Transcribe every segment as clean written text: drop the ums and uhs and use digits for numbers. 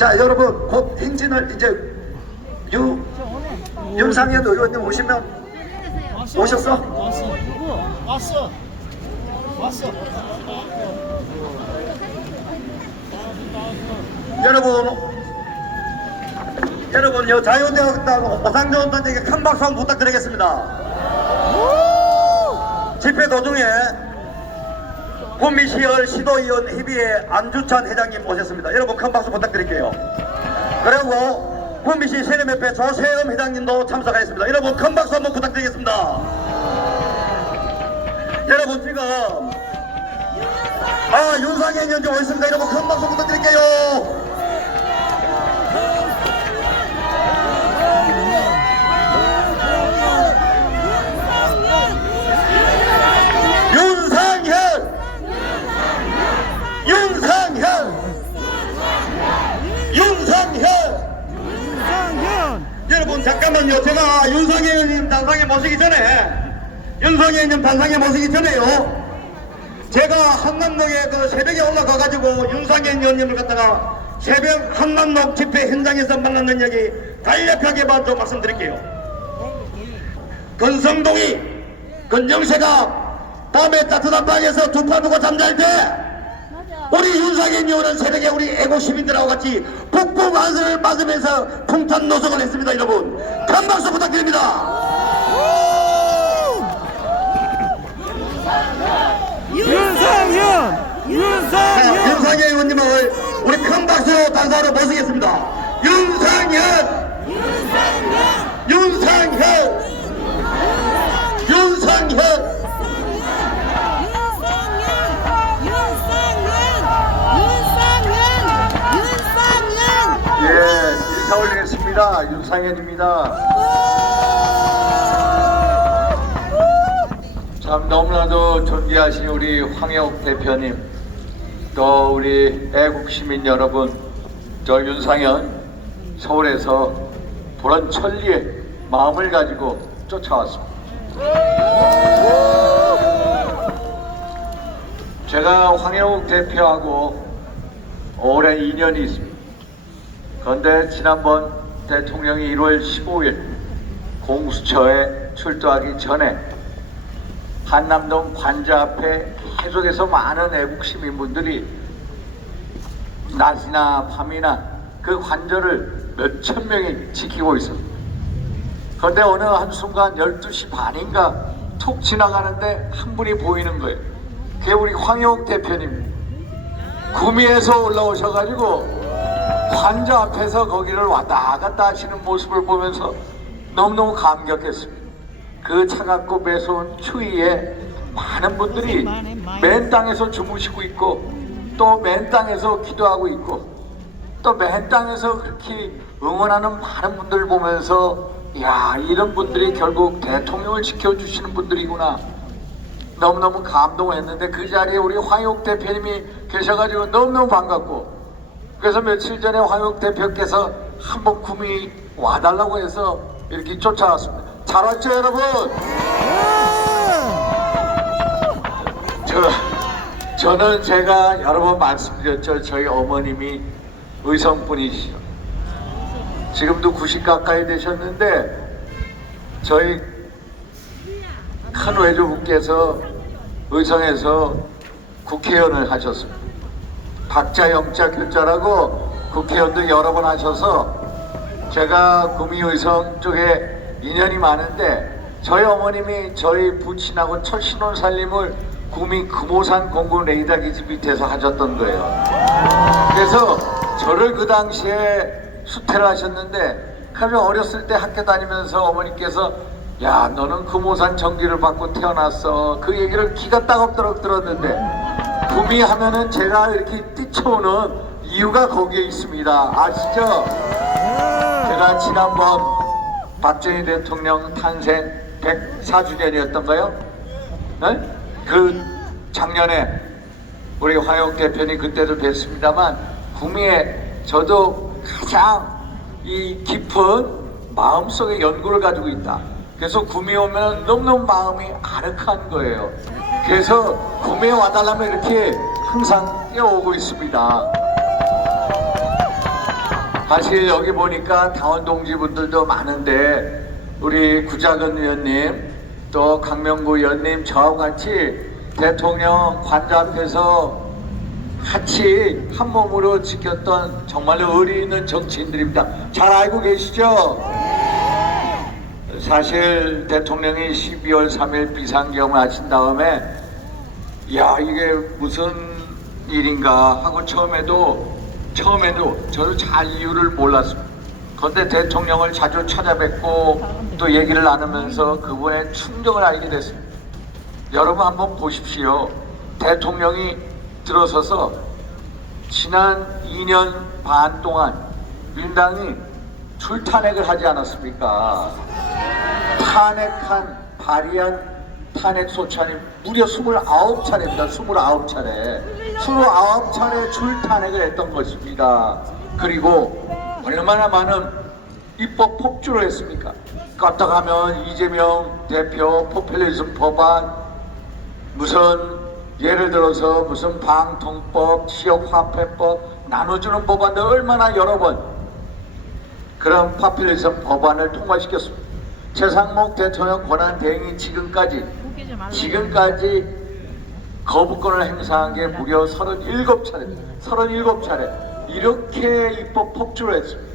자, 여러분 곧 행진을 이제 윤상현 의원님 오셨어? 왔어. 여러분 자유한국당 오상정 단장에게 큰 박수 한번 부탁드리겠습니다. 집회 도중에 구미시열 시도위원 협의회 안주찬 회장님 오셨습니다. 여러분 큰 박수 부탁드릴게요. 그리고 구미시 세림협회 조세엄 회장님도 참석하였습니다. 여러분 큰 박수 한번 부탁드리겠습니다. 여러분 지금 윤상현 의원님 오셨습니다. 여러분 큰 박수 부탁드릴게요. 여러분 잠깐만요. 제가 윤상현 의원님 단상에 모시기 전에요. 제가 한남동에 그 새벽에 올라가가지고 윤상현 의원님을 갖다가 새벽 한남동 집회 현장에서 만났는 얘기 간략하게 좀 말씀드릴게요. 건성동이 건정세가 밤에 따뜻한 방에서 두 팔 보고 잠잘 때 우리 윤상현 의원은 새벽에 우리 애국 시민들하고 같이 북북 안선을 맞으면서 풍탄 노성을 했습니다. 여러분 큰 박수 부탁드립니다. 윤상현 의원님을 우리 큰 박수로 단사로 모시겠습니다. 윤상현 인사 올리겠습니다. 윤상현입니다. 참 너무나도 존귀하신 우리 황혁 대표님, 또 우리 애국시민 여러분, 저 윤상현 서울에서 그런 천리의 마음을 가지고 쫓아왔습니다. 제가 황혁 대표하고 오랜 인연이 있습니다. 그런데 지난번 대통령이 1월 15일 공수처에 출두하기 전에 한남동 관저 앞에 계속해서 많은 애국 시민분들이 낮이나 밤이나 그 관저를 몇천 명이 지키고 있었습니다. 그런데 어느 한순간 12시 반인가 툭 지나가는데 한 분이 보이는 거예요. 그게 우리 황혁 대표님입니다. 구미에서 올라오셔가지고 관저 앞에서 거기를 왔다 갔다 하시는 모습을 보면서 너무너무 감격했습니다. 그 차갑고 매서운 추위에 많은 분들이 맨 땅에서 주무시고 있고 또 맨 땅에서 기도하고 있고 또 맨 땅에서 그렇게 응원하는 많은 분들을 보면서 야, 이런 분들이 결국 대통령을 지켜주시는 분들이구나, 너무너무 감동했는데 그 자리에 우리 황혁 대표님이 계셔가지고 너무너무 반갑고, 그래서 며칠 전에 황혁 대표께서 한번 구미 와달라고 해서 이렇게 쫓아왔습니다. 잘 왔죠 여러분? 저는 제가 여러 번 말씀드렸죠. 저희 어머님이 의성분이시죠. 지금도 90 가까이 되셨는데 저희 큰 외조부께서 의성에서 국회의원을 하셨습니다. 박자영자 교자라고 국회의원도 여러 번 하셔서 제가 구미 의성 쪽에 인연이 많은데 저희 어머님이 저희 부친하고 첫 신혼 살림을 구미 금오산 공군 레이더 기지 밑에서 하셨던 거예요. 그래서 저를 그 당시에 수태를 하셨는데 그래서 어렸을 때 학교 다니면서 어머니께서 야, 너는 금오산 전기를 받고 태어났어, 그 얘기를 기가 따갑도록 들었는데 구미 하면은 제가 이렇게 뛰쳐오는 이유가 거기에 있습니다. 아시죠? 제가 지난번 박정희 대통령 탄생 104주년이었던가요? 네? 그 작년에 우리 황혁 대표님 그때도 뵀습니다만 구미에 저도 가장 이 깊은 마음속에 연구를 가지고 있다. 그래서 구미에 오면 너무너무 마음이 아늑한 거예요. 그래서 구미에 와달라면 이렇게 항상 뛰어오고 있습니다. 사실 여기 보니까 당원 동지분들도 많은데 우리 구자근 의원님 또 강명구 의원님 저와 같이 대통령 관저 앞에서 같이 한 몸으로 지켰던 정말로 의리 있는 정치인들입니다. 잘 알고 계시죠? 사실 대통령이 12월 3일 비상경을 하신 다음에 야 이게 무슨 일인가 하고 처음에도 저도 잘 이유를 몰랐습니다. 그런데 대통령을 자주 찾아뵙고 또 얘기를 나누면서 그분의 충정을 알게 됐습니다. 여러분 한번 보십시오. 대통령이 들어서서 지난 2년 반 동안 민당이 출탄핵을 하지 않았습니까? 발의한 탄핵 소찬이 무려 29차례입니다. 29차례. 29차례 출탄핵을 했던 것입니다. 그리고 얼마나 많은 입법 폭주를 했습니까? 껐다가면 이재명 대표 포퓰리즘 법안, 무슨 예를 들어서 무슨 방통법, 지역화폐법, 나눠주는 법안들 얼마나 여러 번 그런 포퓰리즘 법안을 통과시켰습니다. 최상목 대통령 권한대행이 지금까지 거부권을 행사한 게 무려 37차례입니다. 37차례 이렇게 입법 폭주를 했습니다.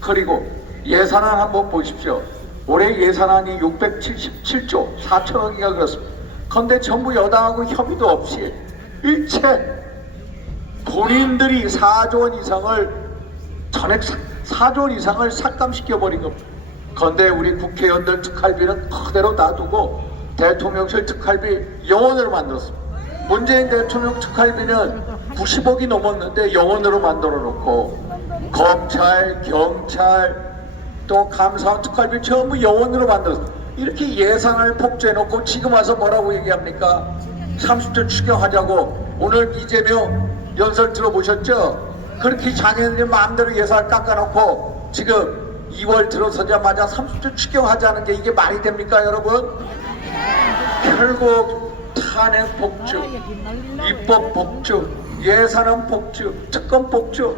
그리고 예산안 한번 보십시오. 올해 예산안이 677조 4천억이가 그렇습니다. 그런데 정부 여당하고 협의도 없이 일체 본인들이 4조 원 이상을 전액 4조 원 이상을 삭감시켜버린 겁니다. 그런데 우리 국회의원들 특활비는 그대로 놔두고 대통령실 특활비 영원으로 만들었습니다. 문재인 대통령 특활비는 90억이 넘었는데 영원으로 만들어 놓고 검찰, 경찰, 또 감사원 특활비 전부 영원으로 만들었습니다. 이렇게 예산을 폭주해 놓고 지금 와서 뭐라고 얘기합니까? 30조 추경하자고. 오늘 이재명 연설 들어보셨죠? 그렇게 자기네들 마음대로 예산을 깎아놓고 지금 2월 들어서자마자 30조 추경하자는 게 이게 말이 됩니까 여러분? 결국 탄핵 폭주, 입법 폭주, 예산안 폭주, 특검 폭주,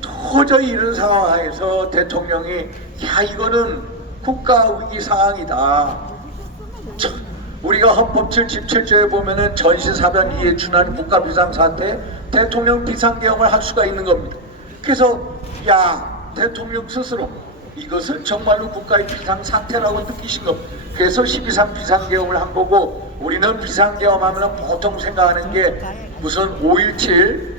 도저히 이런 상황에서 대통령이 야 이거는 국가위기 상황이다. 우리가 헌법 77조에 보면은 전시사변2에 준하는 국가비상사태 대통령 비상계엄을 할 수가 있는 겁니다. 그래서 야 대통령 스스로 이것은 정말로 국가의 비상상태라고 느끼신 겁니다. 그래서 12.3 비상계엄을 한 거고 우리는 비상계엄하면 보통 생각하는 게 무슨 5.17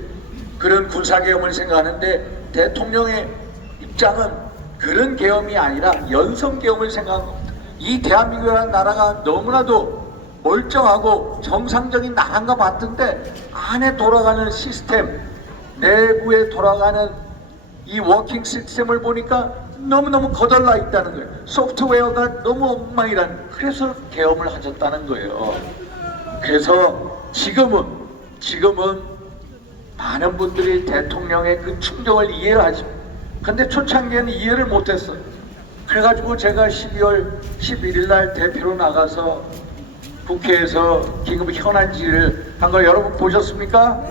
그런 군사계엄을 생각하는데 대통령의 입장은 그런 계엄이 아니라 연성계엄을 생각한 겁니다. 이 대한민국이라는 나라가 너무나도 멀쩡하고 정상적인 나라인가 봤던데 안에 돌아가는 시스템, 내부에 돌아가는 이 워킹 시스템을 보니까 너무너무 거덜나 있다는 거예요. 소프트웨어가 너무 엉망이라는, 그래서 계엄을 하셨다는 거예요. 그래서 지금은 많은 분들이 대통령의 그 충정을 이해를 하십니다. 근데 초창기에는 이해를 못했어요. 그래가지고 제가 12월 11일 날 대표로 나가서 국회에서 기금 현안질을 한 거 여러분 보셨습니까?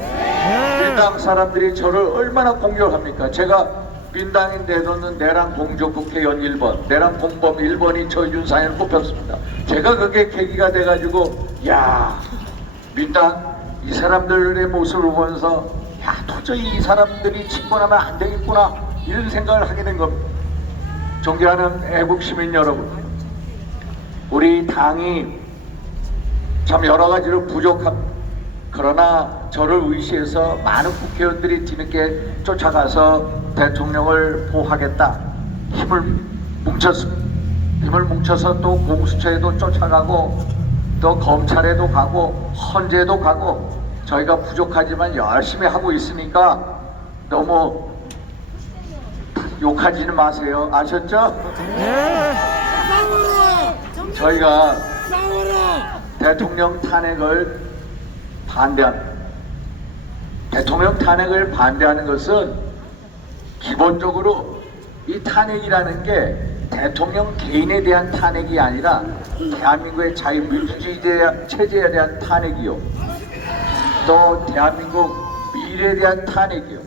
민당 사람들이 저를 얼마나 공격합니까? 제가 민당인데도는 내랑 공조 국회의원 1번, 내랑 공범 1번이 저 윤상현을 뽑혔습니다. 제가 그게 계기가 돼가지고 야 민당 이 사람들의 모습을 보면서 야 도저히 이 사람들이 집권하면 안 되겠구나 이런 생각을 하게 된 겁니다. 존경하는 애국시민 여러분, 우리 당이 참 여러 가지로 부족합니다. 그러나 저를 의시해서 많은 국회의원들이 뒤늦게 쫓아가서 대통령을 보호하겠다 힘을 뭉쳤습니다. 힘을 뭉쳐서 또 공수처에도 쫓아가고 또 검찰에도 가고 헌재에도 가고 저희가 부족하지만 열심히 하고 있으니까 너무 욕하지는 마세요. 아셨죠? 저희가 대통령 탄핵을 반대하는 것은 기본적으로 이 탄핵이라는 게 대통령 개인에 대한 탄핵이 아니라 대한민국의 자유민주주의 체제에 대한 탄핵이요, 또 대한민국 미래에 대한 탄핵이요,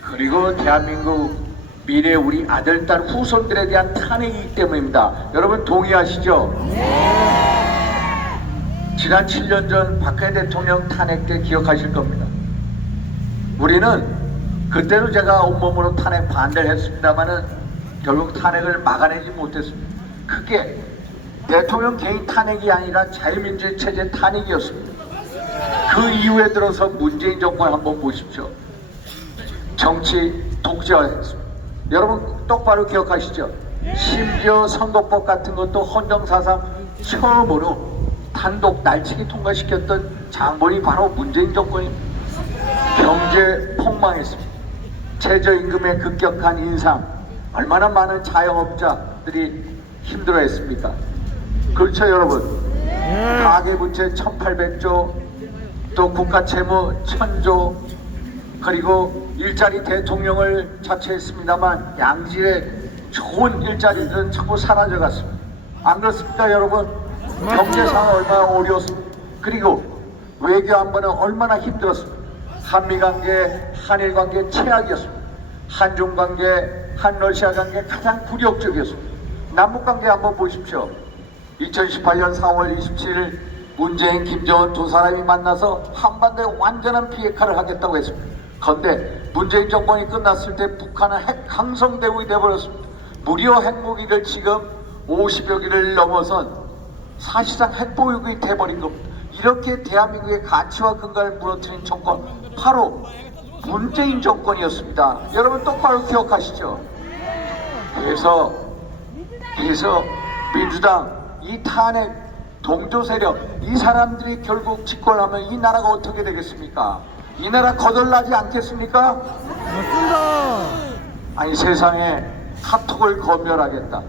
그리고 대한민국 미래 우리 아들, 딸, 후손들에 대한 탄핵이기 때문입니다. 여러분 동의하시죠? 지난 7년 전 박근혜 대통령 탄핵 때 기억하실 겁니다. 우리는 그때도 제가 온몸으로 탄핵 반대를 했습니다마는 결국 탄핵을 막아내지 못했습니다. 그게 대통령 개인 탄핵이 아니라 자유민주주의 체제 탄핵이었습니다. 그 이후에 들어서 문재인 정권 한번 보십시오. 정치 독재화했습니다. 여러분 똑바로 기억하시죠? 심지어 선거법 같은 것도 헌정사상 처음으로 단독 날치기 통과시켰던 장본이 바로 문재인 정권입니다. 경제 폭망했습니다. 최저임금의 급격한 인상, 얼마나 많은 자영업자들이 힘들어했습니까? 그렇죠 여러분? 가계부채 1800조, 또 국가채무 1000조, 그리고 일자리 대통령을 자처했습니다만 양질의 좋은 일자리들은 전부 사라져갔습니다. 안 그렇습니까 여러분? 경제 상황 얼마나 어려웠습니까? 그리고 외교 안보는 얼마나 힘들었습니까? 한미관계, 한일관계 최악이었습니다. 한중관계, 한러시아 관계 가장 굴욕적이었습니다. 남북관계 한번 보십시오. 2018년 4월 27일 문재인, 김정은 두 사람이 만나서 한반도에 완전한 비핵화를 하겠다고 했습니다. 그런데 문재인 정권이 끝났을 때 북한은 핵 강성 대국이 되어버렸습니다. 무려 핵무기를 지금 50여 개를 넘어선 사실상 핵보유국이 돼버린 겁니다. 이렇게 대한민국의 가치와 근간을 무너뜨린 정권 바로 문재인 정권이었습니다. 여러분 똑바로 기억하시죠? 그래서 민주당 이 탄핵 동조 세력 이 사람들이 결국 집권하면 이 나라가 어떻게 되겠습니까? 이 나라 거덜나지 않겠습니까? 맞습니다. 아니 세상에 카톡을 검열하겠다,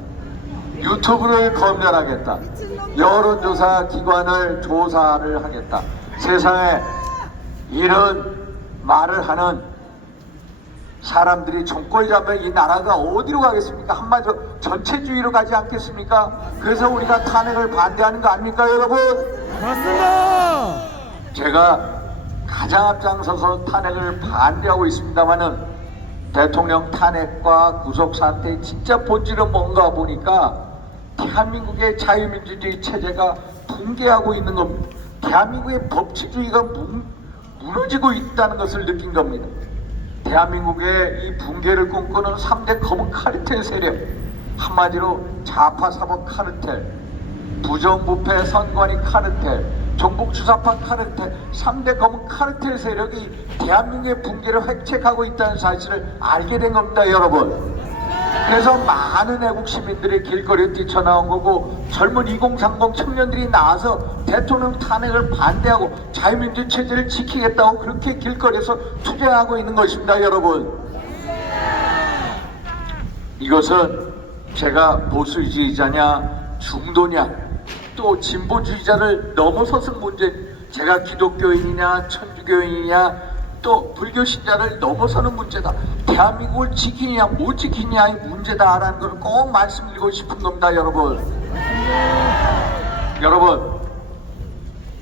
유튜브를 검열하겠다, 여론조사 기관을 조사를 하겠다, 세상에 이런 말을 하는 사람들이 정권을 잡으면 이 나라가 어디로 가겠습니까? 한마디로 전체주의로 가지 않겠습니까? 그래서 우리가 탄핵을 반대하는 거 아닙니까 여러분? 맞습니다. 제가 가장 앞장서서 탄핵을 반대하고 있습니다마는 대통령 탄핵과 구속사태의 진짜 본질은 뭔가 보니까 대한민국의 자유민주주의 체제가 붕괴하고 있는 겁니다. 대한민국의 법치주의가 무너지고 있다는 것을 느낀 겁니다. 대한민국의 이 붕괴를 꿈꾸는 3대 검은 카르텔 세력, 한마디로 좌파 사법 카르텔, 부정부패 선관위 카르텔, 종북주사파 카르텔, 3대 검은 카르텔 세력이 대한민국의 붕괴를 획책하고 있다는 사실을 알게 된 겁니다 여러분. 그래서 많은 애국 시민들이 길거리에 뛰쳐나온 거고 젊은 2030 청년들이 나와서 대통령 탄핵을 반대하고 자유민주 체제를 지키겠다고 그렇게 길거리에서 투쟁하고 있는 것입니다 여러분. 이것은 제가 보수주의자냐 중도냐 또 진보주의자를 넘어서서 문제, 제가 기독교인이냐 천주교인이냐 또 불교 신자를 넘어서는 문제다, 대한민국을 지키느냐 못 지키느냐의 문제다라는 걸 꼭 말씀드리고 싶은 겁니다 여러분. 여러분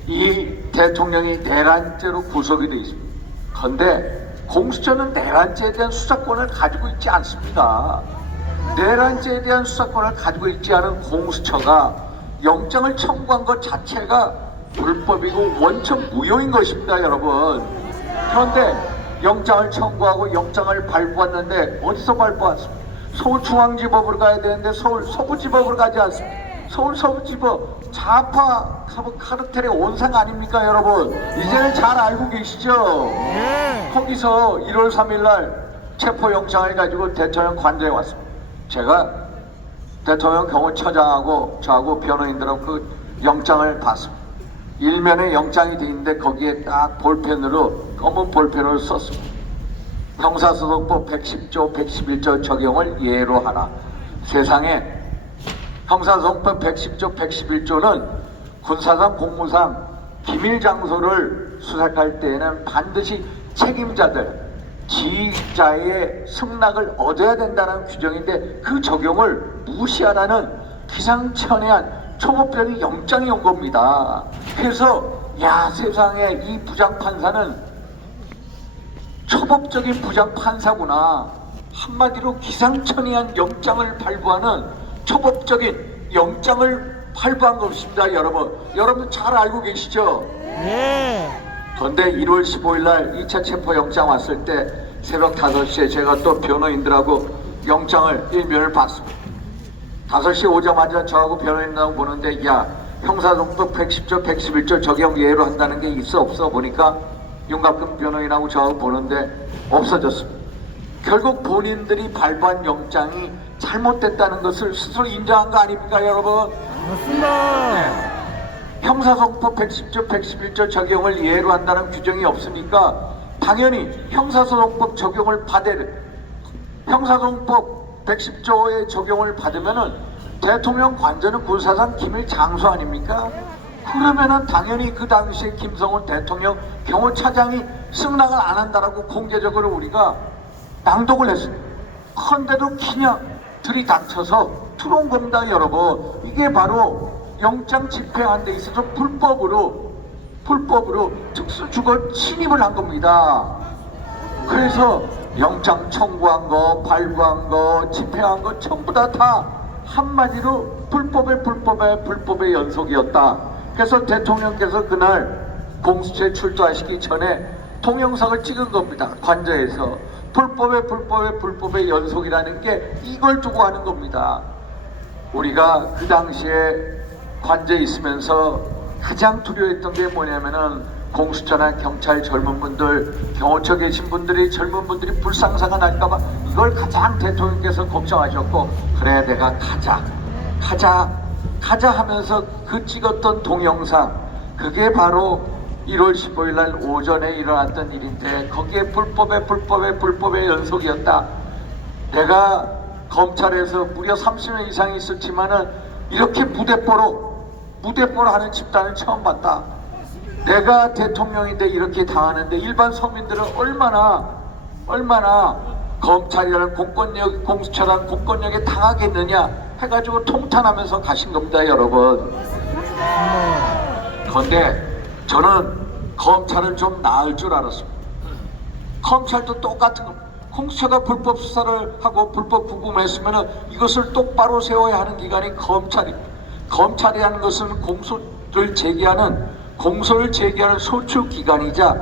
이 대통령이 내란죄로 구속이 되어 있습니다. 그런데 공수처는 내란죄에 대한 수사권을 가지고 있지 않습니다. 내란죄에 대한 수사권을 가지고 있지 않은 공수처가 영장을 청구한 것 자체가 불법이고 원천 무효인 것입니다 여러분. 그런데 영장을 청구하고 영장을 발부했는데 어디서 발부했습니까? 서울중앙지법으로 가야 되는데 서울 서부지법으로 가지 않습니다. 서울 서부지법 좌파 카르텔의 온상 아닙니까 여러분? 이제는 잘 알고 계시죠? 거기서 1월 3일 날 체포영장을 가지고 대통령 관저에 왔습니다. 제가 대통령 경호처장하고 저하고 변호인들하고 그 영장을 봤습니다. 일면에 영장이 돼 있는데 거기에 딱 볼펜으로 검은 볼펜으로 썼습니다. 형사소송법 110조 111조 적용을 예로 하라. 세상에 형사소송법 110조 111조는 군사상 공무상 기밀 장소를 수색할 때에는 반드시 책임자들 지휘자의 승낙을 얻어야 된다는 규정인데 그 적용을 무시하라는 기상천외한 초법적인 영장이 온 겁니다. 그래서 야 세상에 이 부장판사는 초법적인 부장판사구나, 한마디로 기상천외한 영장을 발부하는 초법적인 영장을 발부한 것입니다. 여러분 잘 알고 계시죠? 예. 그런데 1월 15일 날 2차 체포영장 왔을 때 새벽 5시에 제가 또 변호인들하고 영장을 일면을 봤습니다. 5시 오자마자 저하고 변호인하고 보는데, 야, 형사정법 110조 111조 적용 예외로 한다는 게 있어 없어 보니까 윤갑근 변호인하고 저하고 보는데 없어졌습니다. 결국 본인들이 발부한 영장이 잘못됐다는 것을 스스로 인정한 거 아닙니까, 여러분? 맞습니다. 형사소송법 110조 111조 적용을 예외로 한다는 규정이 없으니까 당연히 형사소송법 적용을 형사소송법 110조의 적용을 받으면은 대통령 관저는 군사상 기밀 장소 아닙니까? 그러면은 당연히 그 당시에 김성훈 대통령 경호차장이 승낙을 안 한다라고 공개적으로 우리가 낭독을 했습니다. 헌데도 그냥 들이닥쳐서 들어온 겁니다, 여러분. 이게 바로 영장 집행한 데 있어서 불법으로 특수주거 침입을 한 겁니다. 그래서 영장 청구한 거, 발부한 거, 집행한 거 전부 다 한마디로 불법의 연속이었다. 그래서 대통령께서 그날 공수처에 출두하시기 전에 동영상을 찍은 겁니다. 관저에서. 불법의 연속이라는 게 이걸 두고 하는 겁니다. 우리가 그 당시에 관저에 있으면서 가장 두려워했던 게 뭐냐면은 공수처나 경찰 젊은 분들, 경호처 계신 분들이 젊은 분들이 불상사가 날까봐 이걸 가장 대통령께서 걱정하셨고, 그래 내가 가자 하면서 그 찍었던 동영상, 그게 바로 1월 15일 날 오전에 일어났던 일인데 거기에 불법의 연속이었다. 내가 검찰에서 무려 30년 이상이 있었지만은 이렇게 무대뽀로 하는 집단을 처음 봤다. 내가 대통령인데 이렇게 당하는데 일반 서민들은 얼마나 검찰이라는 공수처라는 공권력에 당하겠느냐 해가지고 통탄하면서 가신 겁니다, 여러분. 그런데 저는 검찰은 좀 나을 줄 알았습니다. 검찰도 똑같은 겁니다. 공수처가 불법 수사를 하고 불법 구금했으면 이것을 똑바로 세워야 하는 기관이 검찰입니다. 검찰이라는 것은 공소를 제기하는 소추기관이자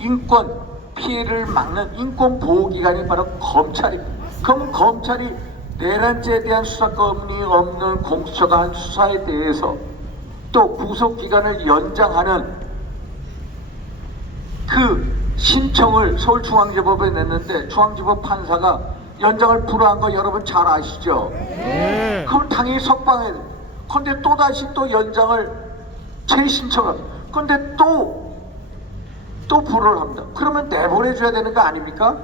인권 피해를 막는 인권보호기관이 바로 검찰입니다. 그럼 검찰이 내란죄에 대한 수사권이 없는 공수처가 한 수사에 대해서 또 구속기간을 연장하는 그 신청을 서울중앙지법에 냈는데 중앙지법 판사가 연장을 불허한 거 여러분 잘 아시죠? 예. 그럼 당연히 석방해야 돼. 근데 또다시 또 연장을 재신청을, 근데 또 불허를 합니다. 그러면 내보내줘야 되는 거 아닙니까?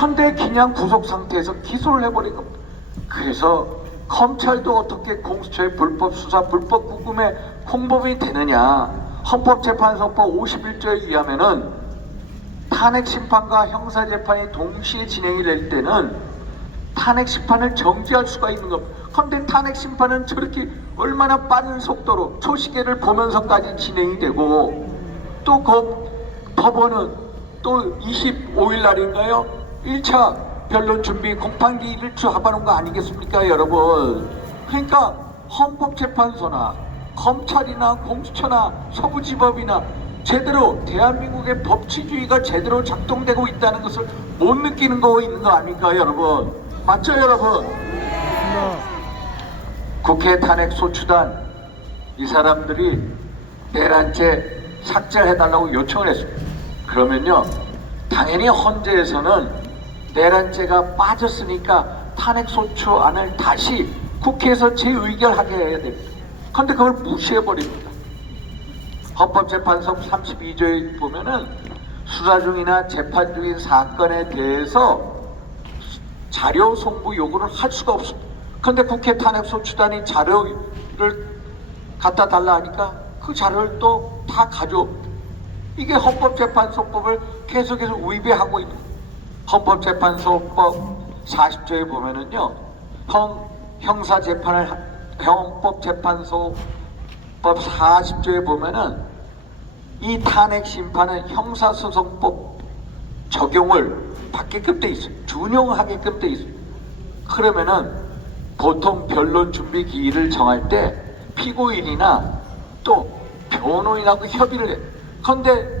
근데 그냥 구속 상태에서 기소를 해버린 겁니다. 그래서 검찰도 어떻게 공수처의 불법 수사, 불법 구금에 공범이 되느냐? 헌법재판소법 51조에 의하면은 탄핵심판과 형사재판이 동시에 진행이 될 때는 탄핵심판을 정지할 수가 있는 겁니다. 그런데 탄핵심판은 저렇게 얼마나 빠른 속도로 초시계를 보면서까지 진행이 되고, 또 그 법원은 또 25일 날인가요? 1차 변론 준비 공판기일을 잡아놓은 거 아니겠습니까, 여러분? 그러니까 헌법재판소나 검찰이나 공수처나 서부지법이나 제대로 대한민국의 법치주의가 제대로 작동되고 있다는 것을 못 느끼는 거 있는 거 아닙니까, 여러분? 맞죠, 여러분? 국회 탄핵 소추단 이 사람들이 내란죄 삭제해달라고 요청을 했습니다. 그러면요, 당연히 헌재에서는 내란죄가 빠졌으니까 탄핵 소추안을 다시 국회에서 재의결하게 해야 됩니다. 그런데 그걸 무시해버립니다. 헌법재판소 32조에 보면은 수사 중이나 재판 중인 사건에 대해서 자료 송부 요구를 할 수가 없습니다. 그런데 국회 탄핵소추단이 자료를 갖다 달라 하니까 그 자료를 또 다 가져옵니다. 이게 헌법재판소법을 계속해서 위배하고 있는 거예요. 헌법재판소법 40조에 보면은요, 헌법재판소법 40조에 보면은 이 탄핵심판은 형사소송법 적용을 받게끔 돼 있어요. 준용하게끔 돼 있어요. 그러면은 보통 변론 준비 기일을 정할 때 피고인이나 또 변호인하고 협의를 해요. 그런데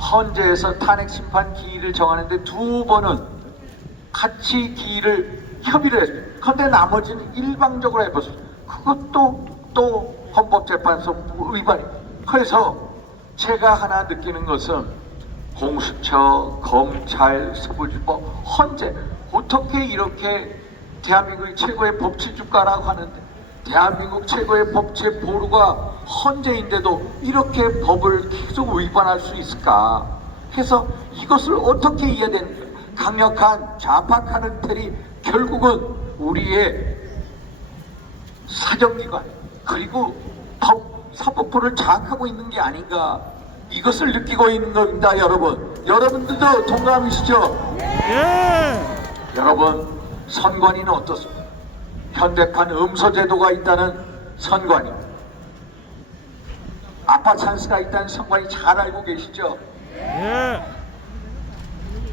헌재에서 탄핵 심판 기일을 정하는데 두 번은 같이 기일을 협의를 했어요. 그런데 나머지는 일방적으로 해봤어요. 그것도 또 헌법재판소 위반이에요. 그래서 제가 하나 느끼는 것은 공수처, 검찰, 서부지법, 헌재 어떻게 이렇게 대한민국의 최고의 법치주가라고 하는데 대한민국 최고의 법치의 보루가 헌재인데도 이렇게 법을 계속 위반할 수 있을까? 해서 이것을 어떻게 이해해야 되는가? 강력한 좌파 카르텔이 결국은 우리의 사정기관 그리고 사법부를 장악하고 있는 게 아닌가? 이것을 느끼고 있는 겁니다, 여러분. 여러분들도 동감이시죠? 예. 여러분, 선관위는 어떻습니까? 현대판 음소제도가 있다는 선관위, 아빠 찬스가 있다는 선관위 잘 알고 계시죠? 예.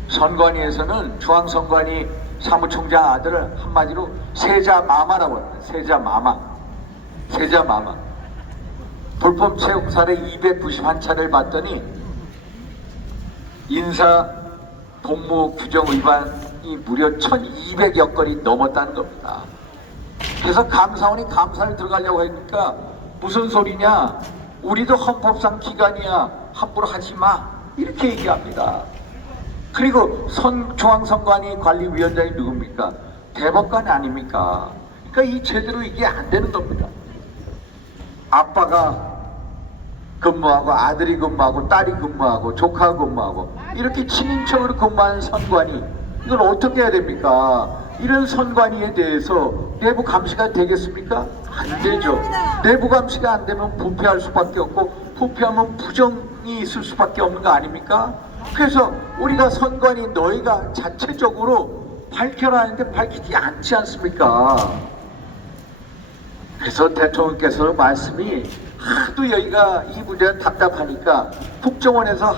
선관위에서는 중앙선관위 사무총장 아들을 한마디로 세자마마라고 합니다. 세자마마. 불법 채용 사례 291차례를 봤더니 인사 공무 규정 위반이 무려 1200여 건이 넘었다는 겁니다. 그래서 감사원이 감사를 들어가려고 하니까 무슨 소리냐, 우리도 헌법상 기관이야, 함부로 하지 마, 이렇게 얘기합니다. 그리고 중앙선관위 관리위원장이 누굽니까? 대법관이 아닙니까? 그러니까 이 제대로 이게 안 되는 겁니다. 아빠가 근무하고 아들이 근무하고 딸이 근무하고 조카가 근무하고 이렇게 친인척으로 근무하는 선관위, 이걸 어떻게 해야 됩니까? 이런 선관위에 대해서 내부 감시가 되겠습니까? 안 되죠. 내부 감시가 안 되면 부패할 수밖에 없고 부패하면 부정이 있을 수밖에 없는 거 아닙니까? 그래서 우리가 선관위 너희가 자체적으로 밝혀라 하는데 밝히지 않지 않습니까? 그래서 대통령께서 말씀이 하도 여기가 이 문제가 답답하니까 국정원에서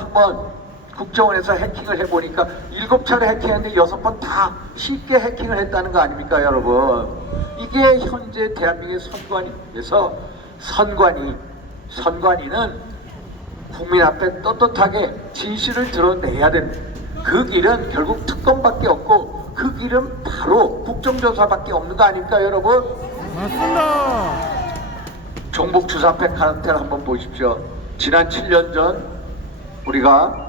해킹을 해보니까 7차례 해킹했는데 6번 다 쉽게 해킹을 했다는 거 아닙니까, 여러분? 이게 현재 대한민국의 선관위에서 선관위는 국민 앞에 떳떳하게 진실을 드러내야 됩니다. 그 길은 결국 특검밖에 없고 그 길은 바로 국정조사밖에 없는 거 아닙니까, 여러분? 맞습니다. 종북 주사패 카르텔 한번 보십시오. 지난 7년 전 우리가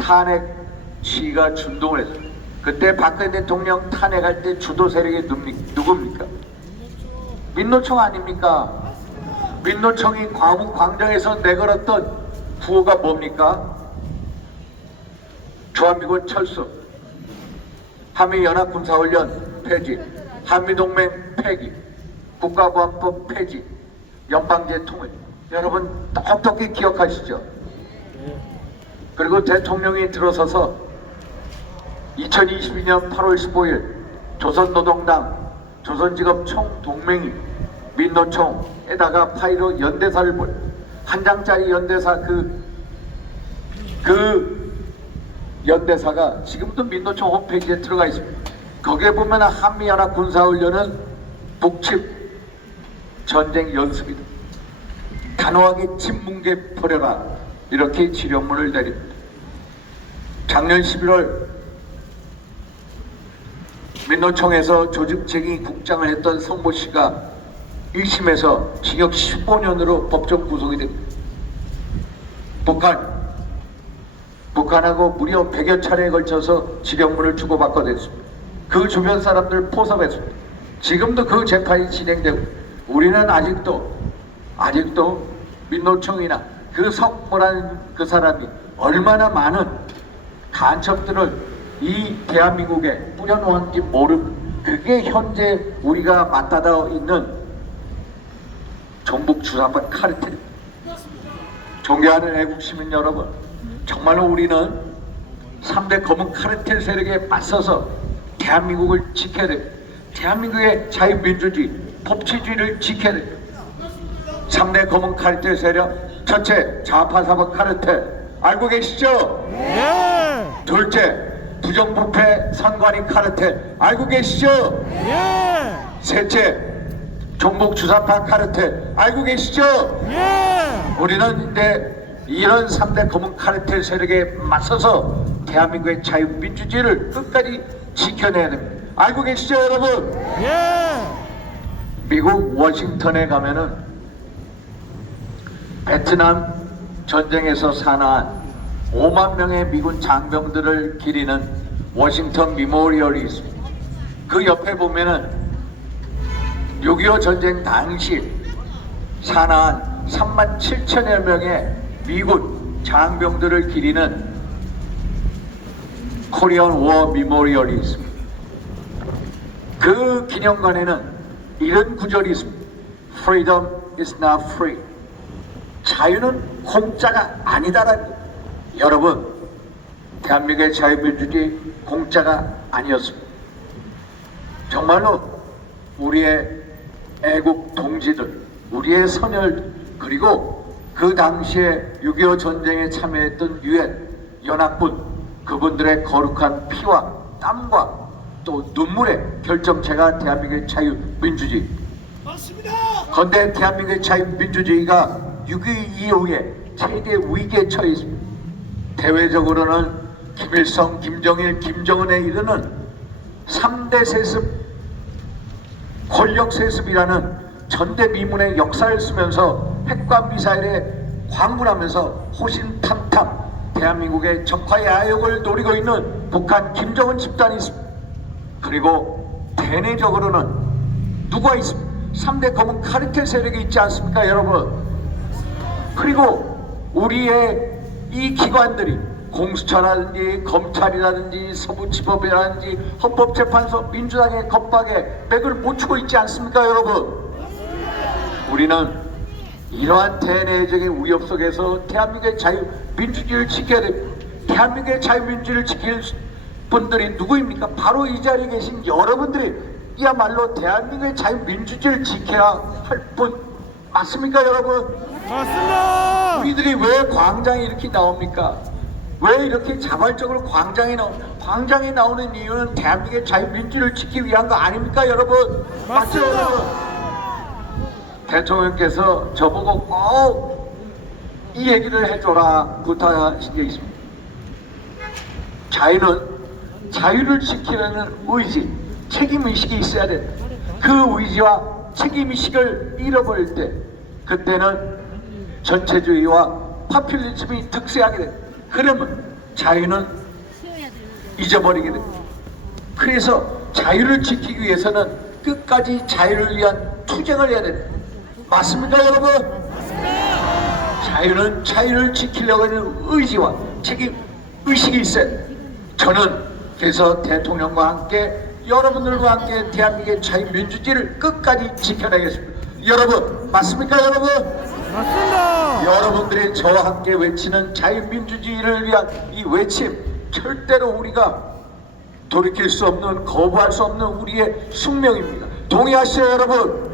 탄핵 시위가 준동을 했어요. 그때 박근혜 대통령 탄핵할 때 주도 세력이 누굽니까? 민노총 아닙니까? 민노총이 광장에서 내걸었던 구호가 뭡니까? 주한미군 철수, 한미연합군사훈련 폐지, 한미동맹 폐기, 국가보안법 폐지, 연방제 통일. 여러분 똑똑히 기억하시죠? 그리고 대통령이 들어서서 2022년 8월 15일 조선노동당, 조선직업 총동맹이 민노총에다가 파일로 연대사를 한 장짜리 연대사 그 연대사가 지금도 민노총 홈페이지에 들어가 있습니다. 거기에 보면 한미연합 군사훈련은 북측 전쟁 연습이다. 단호하게 친문계 버려라. 이렇게 지령문을 내립니다. 작년 11월 민노총에서 조직쟁이 국장을 했던 성모 씨가 1심에서 징역 15년으로 법정 구속이 됩니다. 북한하고 무려 100여 차례에 걸쳐서 지령문을 주고받고 됐습니다. 그 주변 사람들 포섭했습니다. 지금도 그 재판이 진행되고 우리는 아직도 민노총이나 그 석모라는 그 사람이 얼마나 많은 간첩들을 이 대한민국에 뿌려놓았는지 모릅니다. 그게 현재 우리가 맞닿아 있는 종북 주사파 카르텔입니다. 존경하는 애국시민 여러분, 정말로 우리는 3대 검은 카르텔 세력에 맞서서 대한민국을 지켜야 됩니다. 대한민국의 자유민주주의, 법치주의를 지켜야 됩니다. 3대 검은 카르텔 세력, 첫째 좌파 사법 카르텔 알고 계시죠? 예. 둘째, 부정부패 선관위 카르텔 알고 계시죠? 예. 셋째, 종북주사파 카르텔 알고 계시죠? 예. 우리는 이제 이런 3대 검은 카르텔 세력에 맞서서 대한민국의 자유민주주의를 끝까지 지켜내야 됩니다. 알고 계시죠, 여러분? 예. 미국 워싱턴에 가면은 베트남 전쟁에서 사망한 5만 명의 미군 장병들을 기리는 워싱턴 미모리얼이 있습니다. 그 옆에 보면은 6.25 전쟁 당시 사망한 3만 7천여 명의 미군 장병들을 기리는 코리안 워 미모리얼이 있습니다. 그 기념관에는 이런 구절이 있습니다. Freedom is not free. 자유는 공짜가 아니다라는 거예요. 여러분, 대한민국의 자유민주주의 공짜가 아니었습니다. 정말로 우리의 애국 동지들, 우리의 선열, 그리고 그 당시에 6.25 전쟁에 참여했던 유엔, 연합군, 그분들의 거룩한 피와 땀과 또 눈물의 결정체가 대한민국의 자유민주주의. 맞습니다. 그런데 대한민국의 자유민주주의가 6.25 이후에 최대 위기에 처해 있습니다. 대외적으로는 김일성, 김정일, 김정은에 이르는 3대 세습, 권력 세습이라는 전대미문의 역사를 쓰면서 핵과 미사일에 광분하면서 호신탐탐 대한민국의 적화야욕을 노리고 있는 북한 김정은 집단이 있습니다. 그리고 대내적으로는 누가 있습니까? 3대 검은 카르텔 세력이 있지 않습니까, 여러분? 그리고 우리의 이 기관들이 공수처라든지 검찰이라든지 서부지법이라든지 헌법재판소, 민주당의 겁박에 맥을 못 추고 있지 않습니까, 여러분? 우리는 이러한 대내적인 위협 속에서 대한민국의 자유민주주의를 지켜야 됩니다. 대한민국의 자유민주주의를 지킬 분들이 누구입니까? 바로 이 자리에 계신 여러분들이 이야말로 대한민국의 자유민주주의를 지켜야 할 분 맞습니까, 여러분? 맞습니다. 우리들이 왜 광장에 이렇게 나옵니까? 왜 이렇게 자발적으로 광장에 나오는 이유는 대한민국의 자유민주주의를 지키기 위한 거 아닙니까, 여러분? 맞죠, 맞습니다. 여러분? 대통령께서 저보고 꼭 이 얘기를 해줘라 부탁하신 게 있습니다. 자유는 자유를 지키려는 의지, 책임의식이 있어야 된다. 그 의지와 책임의식을 잃어버릴 때 그때는 전체주의와 파퓰리즘이 득세하게 됩니다. 그러면 자유는 잊어버리게 됩니다. 그래서 자유를 지키기 위해서는 끝까지 자유를 위한 투쟁을 해야 됩니다. 맞습니까, 여러분? 자유는 자유를 지키려고 하는 의지와 책임 의식이 있어요. 저는 그래서 대통령과 함께 여러분들과 함께 대한민국의 자유민주주의를 끝까지 지켜내겠습니다. 여러분 맞습니까, 여러분? 맞습니다. 여러분들이 저와 함께 외치는 자유민주주의를 위한 이 외침, 절대로 우리가 돌이킬 수 없는, 거부할 수 없는 우리의 숙명입니다. 동의하시죠, 여러분?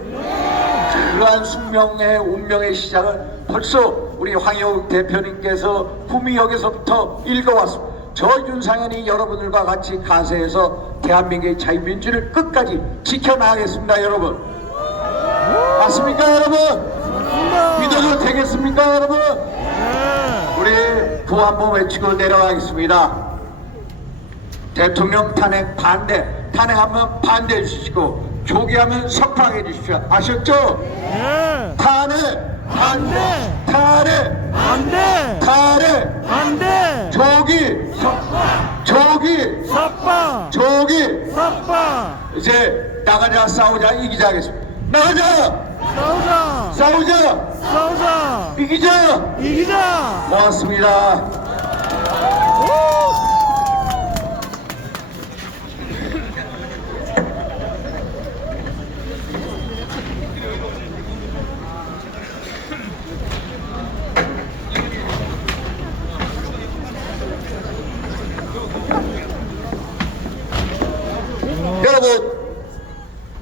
그러한 숙명의 운명의 시작은 벌써 우리 황영욱 대표님께서 구미역에서부터 읽어왔습니다. 저 윤상현이 여러분들과 같이 가세해서 대한민국의 자유민주를 끝까지 지켜나가겠습니다, 여러분. 맞습니까, 여러분? 맞습니다. 믿어도 되겠습니까, 여러분? 예. 우리 구호 한번 외치고 내려가겠습니다. 대통령 탄핵 반대, 탄핵하면 반대해 주시고 조기하면 석방해 주십시오. 아셨죠? 예. 탄핵 반대. 탄핵 반대. 탄핵 반대. 조기 조기 삭바. 조기. 삭바. 이제 나가자, 싸우자, 이기자 하겠습니다. 나가자, 싸우자. 싸우자, 싸우자. 이기자. 이기자. 고맙습니다. 여러분,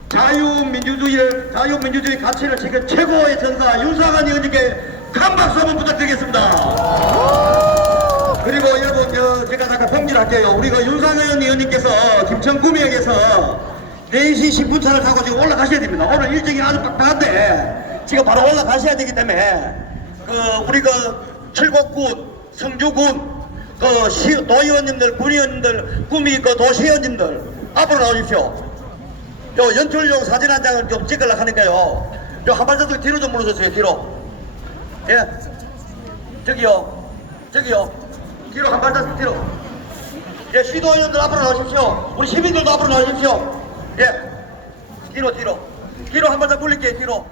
자유민주주의 가치를 지킨 최고의 전사 윤상한 의원님께 큰 박수 한번 부탁드리겠습니다. 그리고 여러분, 제가 잠깐 통지를 할게요. 우리 그 윤상현 의원님께서 김천구미역에서 4시 10분차를 타고 지금 올라가셔야 됩니다. 오늘 일정이 아주 빡빡한데, 지금 바로 올라가셔야 되기 때문에, 우리 철곡군, 성주군, 도의원님들, 군의원님들, 구미 도시의원님들, 앞으로 나오십시오. 요 연출용 사진 한 장을 좀 찍으려고 하니까요. 요 한 발자국 뒤로 좀 물러주세요, 뒤로. 예. 저기요. 뒤로 한 발자국 뒤로. 예, 시도의원들 앞으로 나오십시오. 우리 시민들도 앞으로 나오십시오. 예. 뒤로 한 발자국 굴릴게요, 뒤로.